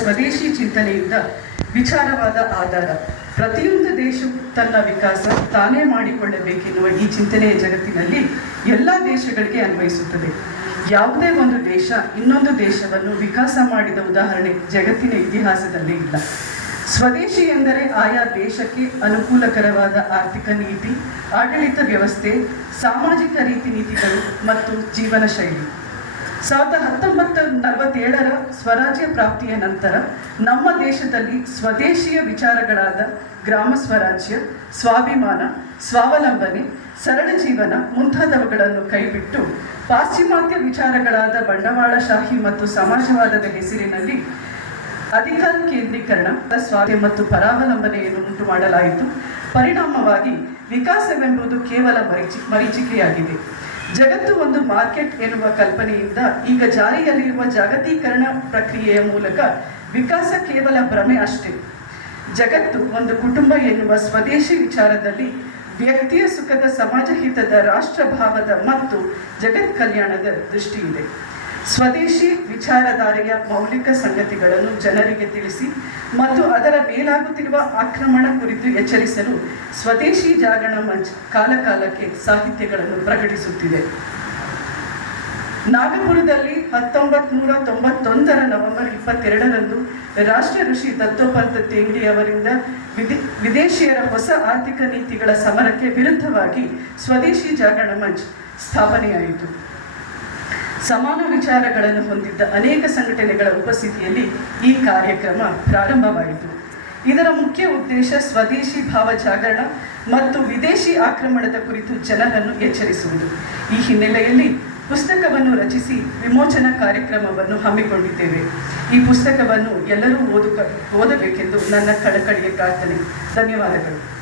ಸ್ವದೇಶಿ ಚಿಂತನೆಯಿಂದ ವಿಚಾರವಾದ ಆಧಾರ. ಪ್ರತಿಯೊಂದು ದೇಶವು ತನ್ನ ವಿಕಾಸ ತಾನೇ ಮಾಡಿಕೊಳ್ಳಬೇಕೆನ್ನುವ ಈ ಚಿಂತನೆಯ ಜಗತ್ತಿನಲ್ಲಿ ಎಲ್ಲ ದೇಶಗಳಿಗೆ ಅನ್ವಯಿಸುತ್ತದೆ. ಯಾವುದೇ ಒಂದು ದೇಶ ಇನ್ನೊಂದು ದೇಶವನ್ನು ವಿಕಾಸ ಮಾಡಿದ ಉದಾಹರಣೆ ಜಗತ್ತಿನ ಇತಿಹಾಸದಲ್ಲಿ ಇಲ್ಲ. ಸ್ವದೇಶಿ ಎಂದರೆ ಆಯಾ ದೇಶಕ್ಕೆ ಅನುಕೂಲಕರವಾದ ಆರ್ಥಿಕ ನೀತಿ, ಆಡಳಿತ ವ್ಯವಸ್ಥೆ, ಸಾಮಾಜಿಕ ರೀತಿ ನೀತಿಗಳು ಮತ್ತು ಜೀವನ ಶೈಲಿ ಸಾವಿರದ ಹತ್ತೊಂಬತ್ತು ನಲವತ್ತೇಳರ ಸ್ವರಾಜ್ಯ ಪ್ರಾಪ್ತಿಯ ನಂತರ ನಮ್ಮ ದೇಶದಲ್ಲಿ ಸ್ವದೇಶಿಯ ವಿಚಾರಗಳಾದ ಗ್ರಾಮ ಸ್ವರಾಜ್ಯ, ಸ್ವಾಭಿಮಾನ, ಸ್ವಾವಲಂಬನೆ, ಸರಳ ಜೀವನ ಮುಂತಾದವುಗಳನ್ನು ಕೈಬಿಟ್ಟು ಪಾಶ್ಚಿಮಾತ್ಯ ವಿಚಾರಗಳಾದ ಬಂಡವಾಳಶಾಹಿ ಮತ್ತು ಸಮಾಜವಾದದ ಹೆಸರಿನಲ್ಲಿ ಅಧಿಕಾರ ಕೇಂದ್ರೀಕರಣ ಸ್ವಾಧ್ಯ ಮತ್ತು ಪರಾವಲಂಬನೆಯನ್ನು ಉಂಟು ಮಾಡಲಾಯಿತು ಪರಿಣಾಮವಾಗಿ ವಿಕಾಸವೆಂಬುದು ಕೇವಲ ಮರೀಚಿ, ಮರೀಚಿಕೆಯಾಗಿದೆ. ಜಗತ್ತು ಒಂದು ಮಾರ್ಕೆಟ್ ಎನ್ನುವ ಕಲ್ಪನೆಯಿಂದ ಈಗ ಜಾರಿಯಲ್ಲಿರುವ ಜಾಗತೀಕರಣ ಪ್ರಕ್ರಿಯೆಯ ಮೂಲಕ ವಿಕಾಸ ಕೇವಲ ಭ್ರಮೆ ಅಷ್ಟೇ. ಜಗತ್ತು ಒಂದು ಕುಟುಂಬ ಎನ್ನುವ ಸ್ವದೇಶಿ ವಿಚಾರದಲ್ಲಿ ವ್ಯಕ್ತಿಯ ಸುಖದ ಸಮಾಜ ಹಿತದ ರಾಷ್ಟ್ರಭಾವದ ಮತ್ತು ಜಗತ್ ಕಲ್ಯಾಣದ ದೃಷ್ಟಿಯಿದೆ. ಸ್ವದೇಶಿ ವಿಚಾರಧಾರೆಯ ಮೌಲಿಕ ಸಂಗತಿಗಳನ್ನು ಜನರಿಗೆ ತಿಳಿಸಿ ಮತ್ತು ಅದರ ಮೇಲಾಗುತ್ತಿರುವ ಆಕ್ರಮಣ ಕುರಿತು ಎಚ್ಚರಿಸಲು ಸ್ವದೇಶಿ ಜಾಗರಣ ಮಂಚ್ ಕಾಲಕಾಲಕ್ಕೆ ಸಾಹಿತ್ಯಗಳನ್ನು ಪ್ರಕಟಿಸುತ್ತಿದೆ. ನಾಗಪುರದಲ್ಲಿ ಹತ್ತೊಂಬತ್ ನೂರ ತೊಂಬತ್ತೊಂದರ ನವೆಂಬರ್ ಇಪ್ಪತ್ತೆರಡರಂದು ರಾಷ್ಟ್ರ ಋಷಿ ದತ್ತೋಪಂತ ತೇಂಗ್ಡಿ ಅವರಿಂದ ವಿದೇ, ವಿದೇಶಿಯರ ಹೊಸ ಆರ್ಥಿಕ ನೀತಿಗಳ ಸಮರಕ್ಕೆ ವಿರುದ್ಧವಾಗಿ ಸ್ವದೇಶಿ ಜಾಗರಣ ಮಂಚ್ ಸ್ಥಾಪನೆಯಾಯಿತು. ಸಮಾನ ವಿಚಾರಗಳನ್ನು ಹೊಂದಿದ್ದ ಅನೇಕ ಸಂಘಟನೆಗಳ ಉಪಸ್ಥಿತಿಯಲ್ಲಿ ಈ ಕಾರ್ಯಕ್ರಮ ಪ್ರಾರಂಭವಾಯಿತು. ಇದರ ಮುಖ್ಯ ಉದ್ದೇಶ ಸ್ವದೇಶಿ ಭಾವ ಜಾಗರಣ ಮತ್ತು ವಿದೇಶಿ ಆಕ್ರಮಣದ ಕುರಿತು ಜನರನ್ನು ಎಚ್ಚರಿಸುವುದು. ಈ ಹಿನ್ನೆಲೆಯಲ್ಲಿ ಪುಸ್ತಕವನ್ನು ರಚಿಸಿ ವಿಮೋಚನಾ ಕಾರ್ಯಕ್ರಮವನ್ನು ಹಮ್ಮಿಕೊಂಡಿದ್ದೇವೆ. ಈ ಪುಸ್ತಕವನ್ನು ಎಲ್ಲರೂ ಓದು ಓದಬೇಕೆಂದು ನನ್ನ ಕಳಕಳಿಯ ಪ್ರಾರ್ಥನೆ. ಧನ್ಯವಾದಗಳು.